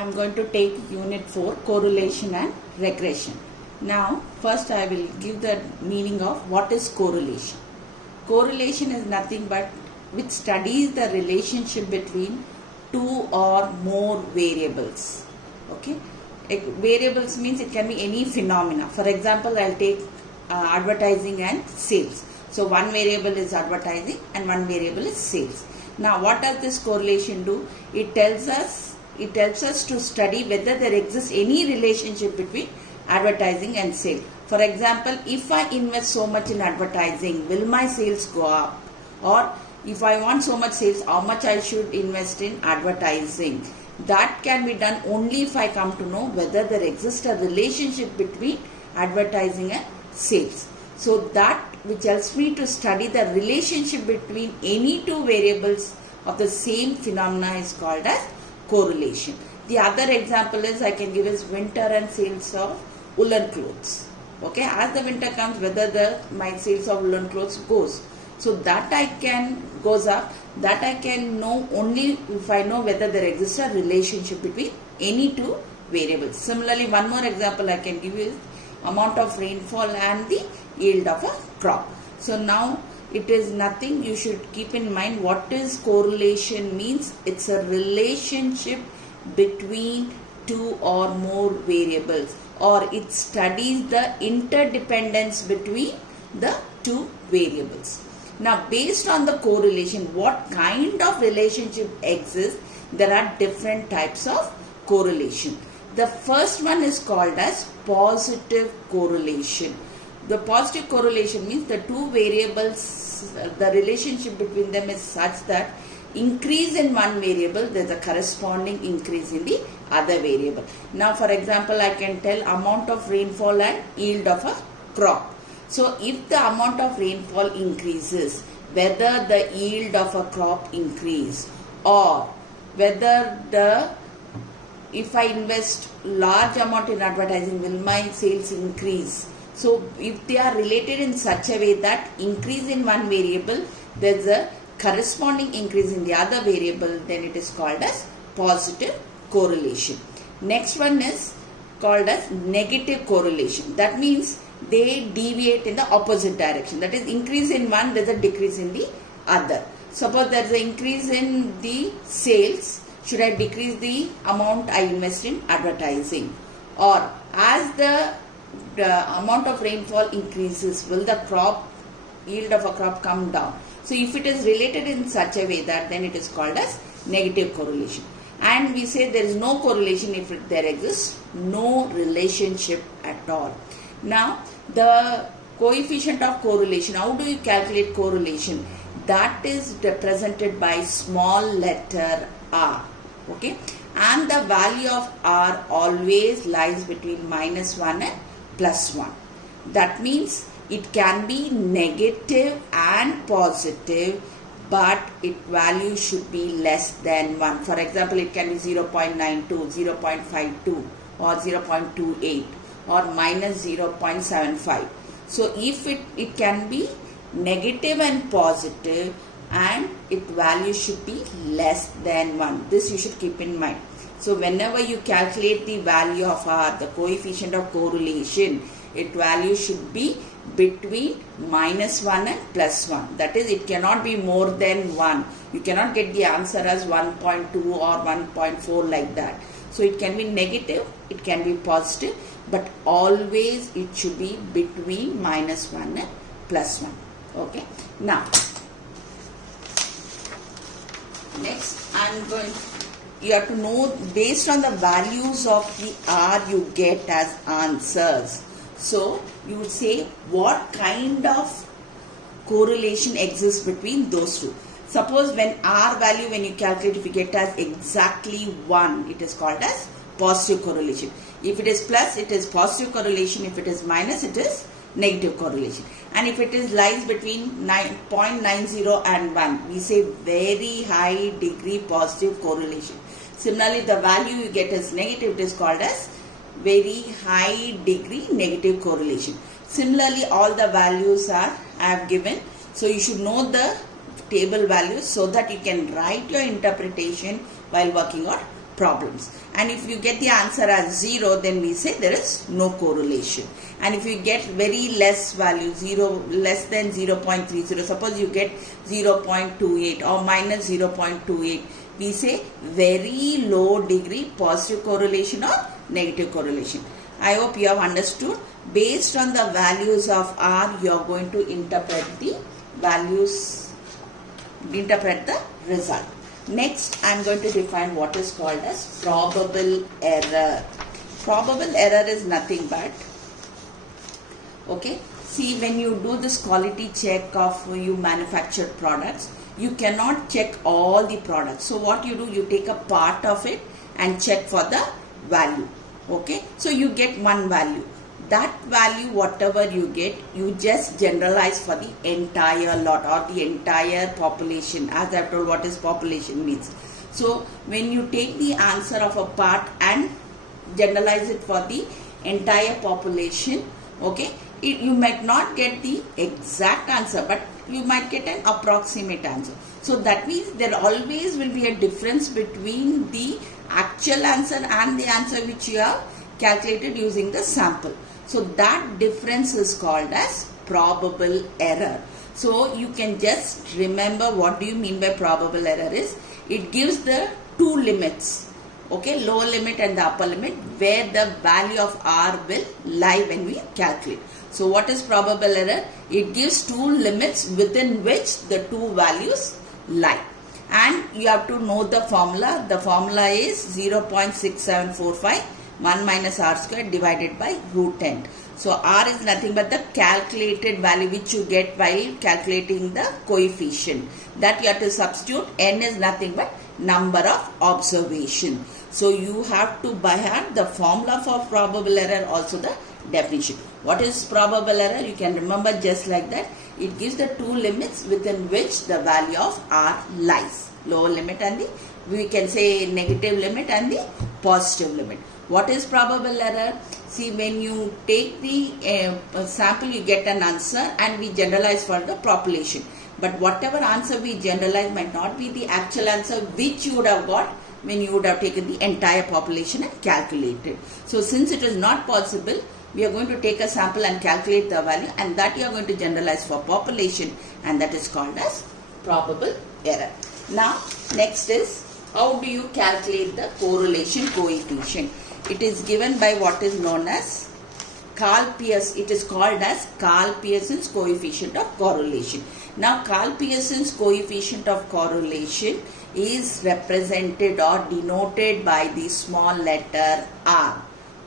I'm going to take Unit 4, Correlation and Regression. Now, first I will give the meaning of what is correlation. Correlation is nothing but which studies the relationship between two or more variables. Okay, variables means it can be any phenomena. For example, I'll take advertising and sales. So one variable is advertising and one variable is sales. Now, what does this correlation do? It helps us to study whether there exists any relationship between advertising and sale. For example, if I invest so much in advertising, will my sales go up? Or if I want so much sales, how much I should invest in advertising? That can be done only if I come to know whether there exists a relationship between advertising and sales. So that which helps me to study the relationship between any two variables of the same phenomena is called as correlation. The other example is I can give is winter and sales of woolen clothes. Okay, as the winter comes, whether my sales of woolen clothes goes. So that goes up, that I can know only if I know whether there exists a relationship between any two variables. Similarly, one more example I can give you is amount of rainfall and the yield of a crop. So now it is nothing, you should keep in mind what is correlation means. It's a relationship between two or more variables, or it studies the interdependence between the two variables. Now, based on the correlation, what kind of relationship exists? There are different types of correlation. The first one is called as positive correlation. The positive correlation means the two variables, the relationship between them is such that increase in one variable, there is a corresponding increase in the other variable. Now, for example, I can tell amount of rainfall and yield of a crop. So, if the amount of rainfall increases, whether the yield of a crop increase, or whether if I invest large amount in advertising, will my sales increase? So, if they are related in such a way that increase in one variable, there is a corresponding increase in the other variable, then it is called as positive correlation. Next one is called as negative correlation. That means they deviate in the opposite direction. That is, increase in one, there is a decrease in the other. Suppose there is an increase in the sales, should I decrease the amount I invest in advertising? Or as the amount of rainfall increases, will the yield of a crop come down? So if it is related in such a way that, then it is called as negative correlation. And we say there is no correlation if there exists no relationship at all. Now, the coefficient of correlation, how do you calculate correlation? That is represented by small letter r. Okay, and the value of r always lies between -1 and +1. That means it can be negative and positive, but its value should be less than 1. For example, it can be 0.92, 0.52 or 0.28 or -0.75. So if it can be negative and positive, and its value should be less than 1. This you should keep in mind. So whenever you calculate the value of r, the coefficient of correlation, its value should be between -1 and +1. That is, it cannot be more than 1. You cannot get the answer as 1.2 or 1.4 like that. So it can be negative, it can be positive, but always it should be between -1 and +1. Okay. Now, next you have to know based on the values of the r you get as answers. So you would say what kind of correlation exists between those two. Suppose when r value, when you calculate, if you get as exactly 1, it is called as positive correlation. If it is plus, it is positive correlation. If it is minus, it is negative correlation. And if it is lies between 0.90 and 1, we say very high degree positive correlation. Similarly, the value you get as negative, it is called as very high degree negative correlation. Similarly, all the values I have given. So you should know the table values so that you can write your interpretation while working on problems. And if you get the answer as 0, then we say there is no correlation. And if you get very less value, less than 0.30, suppose you get 0.28 or minus 0.28, we say very low degree positive correlation or negative correlation. I hope you have understood. Based on the values of R, you are going to interpret the values, interpret the result. Next, I am going to define what is called as probable error. Probable error is nothing but, okay, see, when you do this quality check of you manufactured products, you cannot check all the products. So what you do, you take a part of it and check for the value. Okay, so you get one value. That value, whatever you get, you just generalize for the entire lot or the entire population. As I told, what is population means. So when you take the answer of a part and generalize it for the entire population, okay, you might not get the exact answer, but you might get an approximate answer. So that means there always will be a difference between the actual answer and the answer which you have calculated using the sample. So that difference is called as probable error. So you can just remember what do you mean by probable error is. It gives the two limits, okay, lower limit and the upper limit, where the value of R will lie when we calculate. So what is probable error? It gives two limits within which the two values lie. And you have to know the formula. The formula is 0.6745 1 minus R square divided by root 10. So R is nothing but the calculated value which you get while calculating the coefficient. That you have to substitute. N is nothing but number of observation. So you have to by hand the formula for probable error, also the definition. What is probable error? You can remember just like that. It gives the two limits within which the value of R lies. Lower limit and the, we can say, negative limit and the positive limit. What is probable error? See, when you take the sample, you get an answer and we generalize for the population. But whatever answer we generalize might not be the actual answer which you would have got when you would have taken the entire population and calculated. So since it is not possible, we are going to take a sample and calculate the value, and that you are going to generalize for population, and that is called as probable error. Now, next is how do you calculate the correlation coefficient? It is given by what is known as Karl Pearson. It is called as Karl Pearson's coefficient of correlation. Now, Karl Pearson's coefficient of correlation is represented or denoted by the small letter R.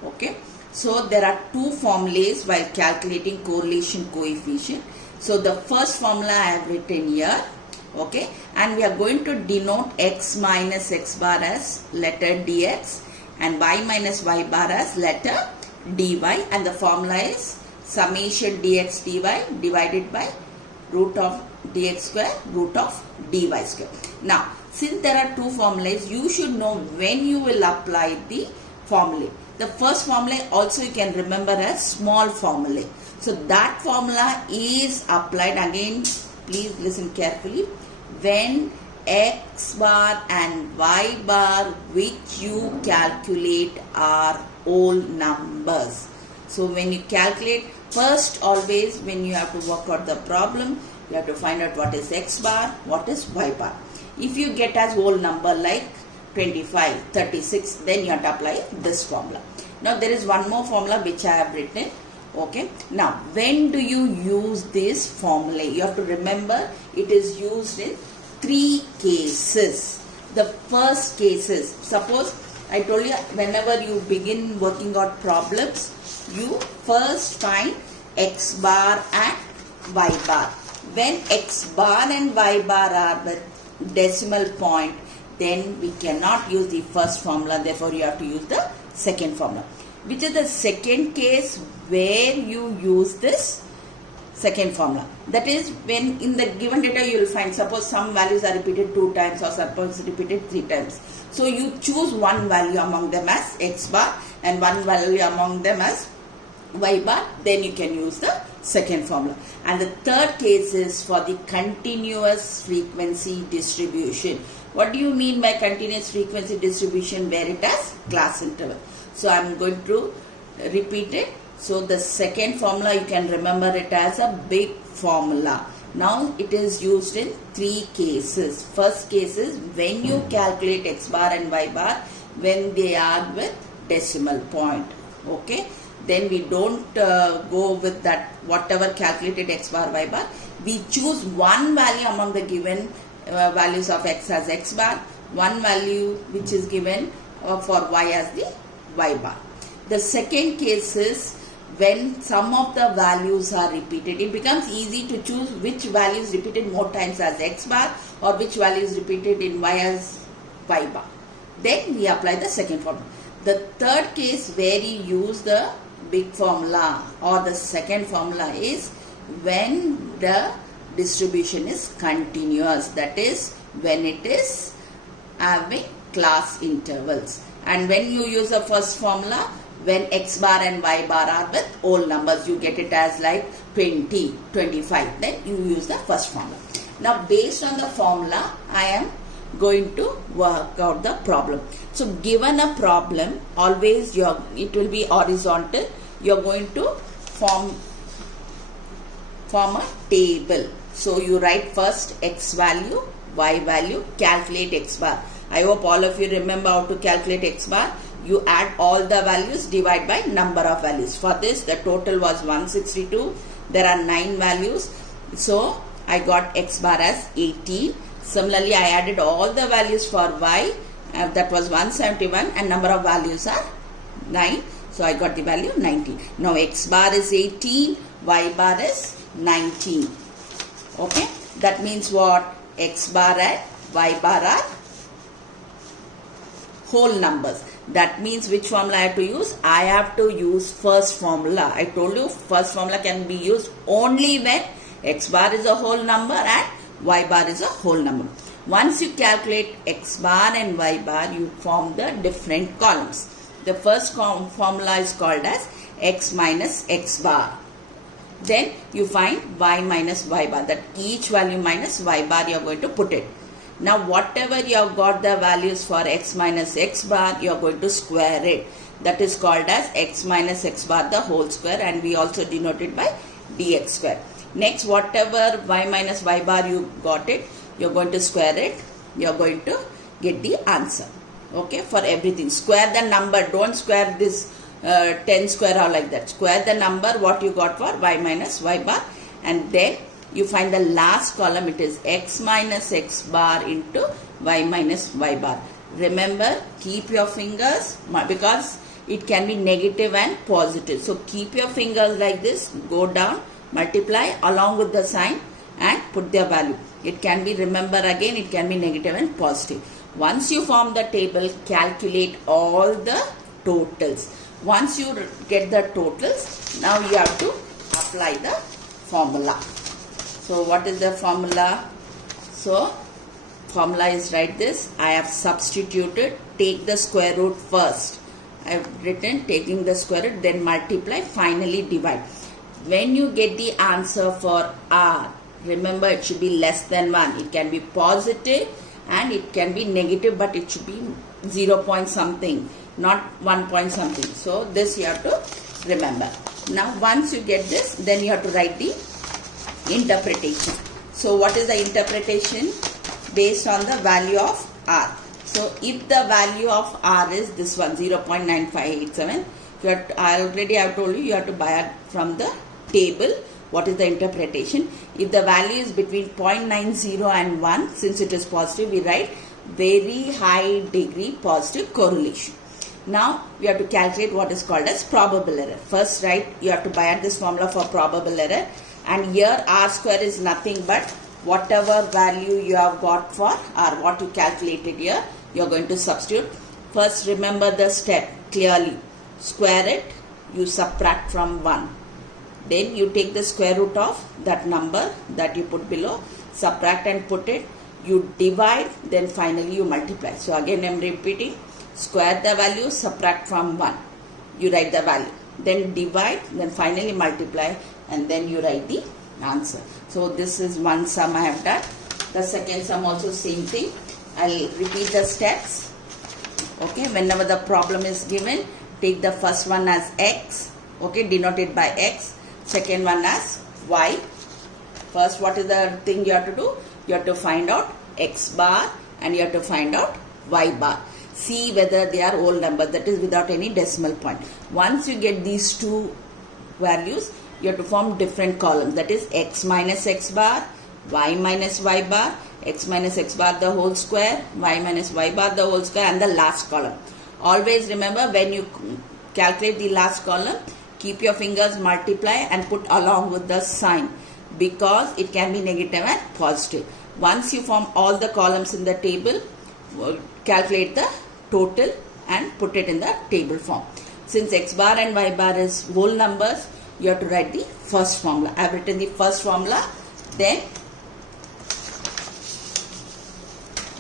Okay. So, there are two formulas while calculating correlation coefficient. So, the first formula I have written here. Okay. And we are going to denote x minus x bar as letter dx and y minus y bar as letter dy, and the formula is summation dx dy divided by root of dx square root of dy square. Now, since there are two formulas, you should know when you will apply the formula. The first formula also you can remember as small formula. So that formula is applied, again please listen carefully, when x bar and y bar which you calculate are whole numbers. So when you calculate, first always when you have to work out the problem, you have to find out what is x bar, what is y bar. If you get as whole number like 25, 36, then you have to apply this formula. Now there is one more formula which I have written. Okay. Now when do you use this formula? You have to remember it is used in three cases. The first case is, suppose I told you whenever you begin working out problems, you first find x bar and y bar. When x bar and y bar are the decimal point, then we cannot use the first formula, therefore you have to use the second formula. Which is the second case where you use this second formula? That is when in the given data you will find, suppose some values are repeated 2 times or suppose repeated 3 times. So you choose one value among them as x bar and one value among them as y bar, then you can use the second formula. And the third case is for the continuous frequency distribution. What do you mean by continuous frequency distribution where it has class interval? So I am going to repeat it. So the second formula, you can remember it as a big formula. Now it is used in three cases. First case is when you calculate x bar and y bar when they are with decimal point. Okay. Then we don't go with that whatever calculated x bar, y bar. We choose one value among the given values of x as x bar, one value which is given for y as the y bar. The second case is when some of the values are repeated. It becomes easy to choose which value is repeated more times as x bar or which value is repeated in y as y bar. Then we apply the second formula. The third case where you use the big formula or the second formula is when the distribution is continuous, that is when it is having class intervals. And when you use the first formula, when x bar and y bar are with whole numbers, you get it as like 20, 25, then you use the first formula. Now based on the formula, I am going to work out the problem. So given a problem, always it will be horizontal. You are going to form a table. So you write first x value, y value, calculate x bar. I hope all of you remember how to calculate x bar. You add all the values, divide by number of values. For this, the total was 162. There are 9 values. So I got x bar as 18. Similarly, I added all the values for y. That was 171 and number of values are 9. So I got the value 19. Now x bar is 18, y bar is 19. Okay. That means what? X bar and y bar are whole numbers. That means which formula I have to use? I have to use first formula. I told you first formula can be used only when x bar is a whole number and y bar is a whole number. Once you calculate x bar and y bar, you form the different columns. The first formula is called as x minus x bar. Then you find y minus y bar. That each value minus y bar you are going to put it. Now whatever you have got the values for x minus x bar, you are going to square it. That is called as x minus x bar the whole square, and we also denote it by dx square. Next, whatever y minus y bar you got it, you are going to square it. You are going to get the answer. Okay, for everything. Square the number. Don't square this 10 square or like that. Square the number what you got for y minus y bar, and then you find the last column. It is x minus x bar into y minus y bar. Remember, keep your fingers because it can be negative and positive. So keep your fingers like this. Go down, multiply along with the sign and put their value. It can be, remember again, it can be negative and positive. Once you form the table, calculate all the totals. Once you get the totals, now you have to apply the formula. So what is the formula? So formula is like this. I have substituted, take the square root first. I have written taking the square root, then multiply, finally divide. When you get the answer for R, remember it should be less than 1. It can be positive and it can be negative, but it should be 0 point something, not 1 point something. So this you have to remember. Now once you get this, then you have to write the interpretation. So what is the interpretation? Based on the value of R. So if the value of R is this one, 0.9587, I already have told you have to buy it from the table. What is the interpretation? If the value is between 0.90 and 1, since it is positive, we write very high degree positive correlation. Now we have to calculate what is called as probable error. First, you have to buy at this formula for probable error, and here R square is nothing but whatever value you have got for R, what you calculated here, you are going to substitute. First, remember the step clearly. Square it, you subtract from 1. Then you take the square root of that number that you put below, subtract and put it, you divide, then finally you multiply. So again I am repeating, square the value, subtract from 1. You write the value, then divide, then finally multiply, and then you write the answer. So this is one sum I have done. The second sum also same thing. I'll repeat the steps. Okay, whenever the problem is given, take the first one as x, okay, denoted by x, second one as y. First, what is the thing you have to do? You have to find out x bar and you have to find out y bar. See whether they are whole numbers, that is without any decimal point. Once you get these two values, you have to form different columns, that is x minus x bar, y minus y bar, x minus x bar the whole square, y minus y bar the whole square, and the last column. Always remember, when you calculate the last column, keep your fingers multiply and put along with the sign, because it can be negative and positive. Once you form all the columns in the table, calculate the total and put it in the table form. Since x bar and y bar is whole numbers, you have to write the first formula. I have written the first formula, then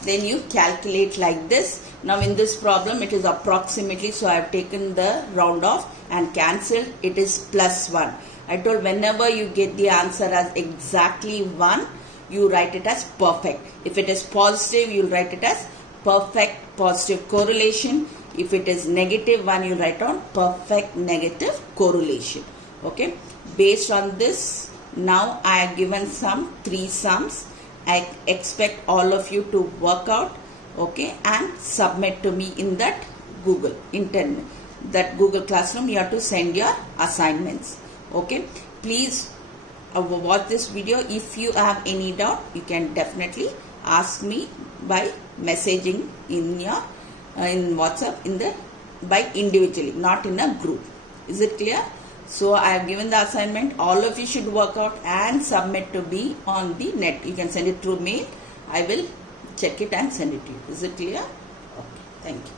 you calculate like this. Now in this problem it is approximately, so I have taken the round off and cancelled. It is +1. I told whenever you get the answer as exactly 1, you write it as perfect. If it is positive, you will write it as perfect positive correlation. If it is -1, you write on perfect negative correlation. Okay. Based on this, now I have given 3 sums. I expect all of you to work out, okay, and submit to me in that Google Classroom. You have to send your assignments. Okay, please watch this video. If you have any doubt, you can definitely ask me by messaging in your in WhatsApp by individually, not in a group. Is it clear? So I have given the assignment. All of you should work out and submit to me on the net. You can send it through mail. I will check it and send it to you. Is it clear? Okay. Thank you.